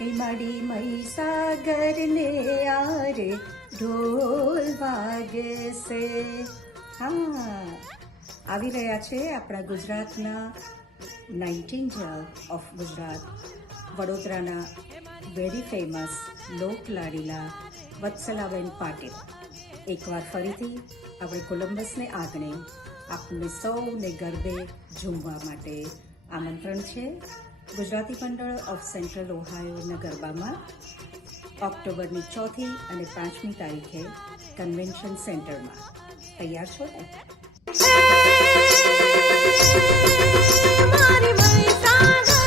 હિમાડી મહીસાગરને આરે ઢોલ વાગે છે. હા, આવી રહ્યા છે આપણા ગુજરાતના નાઇન્ટિંગેલ ઓફ ગુજરાત, વડોદરાના વેરી ફેમસ લોકલાડીલા વત્સલાબેન પાટીલ. એકવાર ફરીથી આપણે કોલંબસને આંગણે આપણને સૌને ગરબે ઝૂમવા માટે આમંત્રણ છે. ગુજરાતી મંડળ ઓફ સેન્ટ્રલ ઓહાયોના ગરબામાં ઓક્ટોબરની 4મી અને 5મી તારીખે કન્વેન્શન સેન્ટરમાં. તૈયાર છો ને? મારી મહીસાગર